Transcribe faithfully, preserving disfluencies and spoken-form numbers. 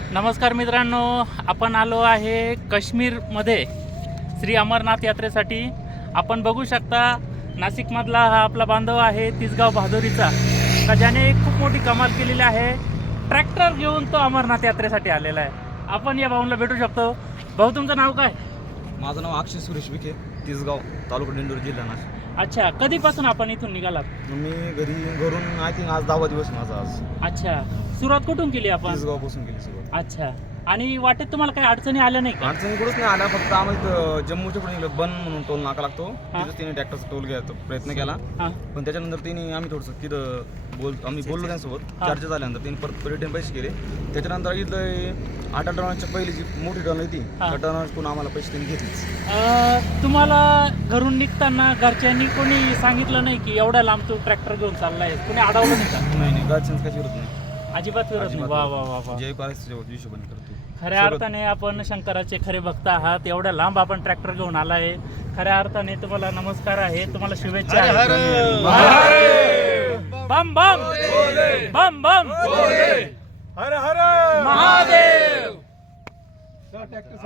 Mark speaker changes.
Speaker 1: नमस्कार मित्रांनो, आपण आलो आहे काश्मीरमध्ये श्री अमरनाथ यात्रेसाठी. आपण बघू शकता नाशिकमधला हा आपला बांधव आहे तिसगाव बहादुरीचा, का ज्याने खूप मोठी कमाल केलेली आहे. ट्रॅक्टर घेऊन तो अमरनाथ यात्रेसाठी आलेला आहे. आपण या भाऊंना भेटू शकतो. भाऊ, तुमचं नाव काय?
Speaker 2: माझं नाव अक्षय सुरेश विखे, तिसगाव, तालुका दिंडोरी, जिल्हा नाशिक.
Speaker 1: अच्छा, कधीपासून आपण इथून निघालात?
Speaker 2: मी घरी घरून आय थिंक आज दहावा दिवस आहे माझा आज.
Speaker 1: अच्छा, सुरुवात कुठून केली आपण?
Speaker 2: तिसगावपासून केली सुरुवात.
Speaker 1: अच्छा, आणि वाटेत तुम्हाला काही अडचणी आल्या नाही का?
Speaker 2: अडचणी कुठंच नाही आल्या, फक्त आम्हाला इथं जम्मूच्या पुढे निघलं बन म्हणून टोल नाका लागतो.
Speaker 1: हा.
Speaker 2: तिथं तिने ट्रॅक्टरचा टोल घ्यायचा प्रयत्न केला,
Speaker 1: हां
Speaker 2: पण त्याच्यानंतर तिने आम्ही थोडंसं तिथं बोल आम्ही बोललो त्यांच्यासोबत.
Speaker 1: हा.
Speaker 2: चर्चा झाल्यानंतर तिने परत रिटर्न पैसे केले. त्याच्यानंतर इथं आठ टनाची पहिली जी मोठी टन होती
Speaker 1: हा.
Speaker 2: त्या टनाकडून आम्हाला पैसे त्यांनी घेतलेच.
Speaker 1: अ, तुम्हाला घरून निघताना घरच्यांनी कोणी सांगितलं नाही की एवढ्या लांब तू ट्रॅक्टर घेऊन चाललाय? कोणी अडवलं नाही का?
Speaker 2: नाही नाही, घरच्यांचं काही विरोध नाही.
Speaker 1: अजिबात विरोध नाही. वा वा वा वा.
Speaker 2: जे पाहिजे हिशोबाने करतो.
Speaker 1: खऱ्या अर्थाने आपण शंकराचे खरे भक्त आहात. एवढ्या लांब आपण ट्रॅक्टर घेऊन आलाय. खऱ्या अर्थाने तुम्हाला नमस्कार आहे, तुम्हाला शुभेच्छा आहेत. बम बम बम बम
Speaker 3: हर हर
Speaker 1: महादेव.